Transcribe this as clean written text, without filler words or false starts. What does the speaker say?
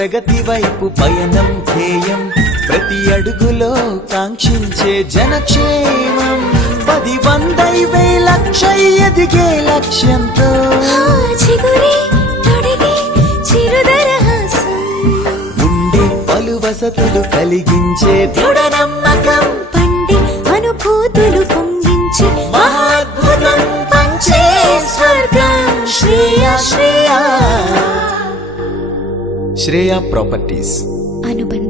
ప్రగతి వైపు పయనం ధ్యేయం ప్రతి అడుగులో కాంక్షించే జనక్షేమం 10 100 1000 లక్ష ఎదిగే లక్ష్యంతో చిగురే తొడిగే చిరుదరహాసం ఉండే పలు వసతులు కలిగించే దృఢ నమ్మకం పండి అనుభూతులు పొంగించి మహాద్భుతం పంచే స్వర్గం శ్రేయా ప్రాపర్టీస్ అనుబంధ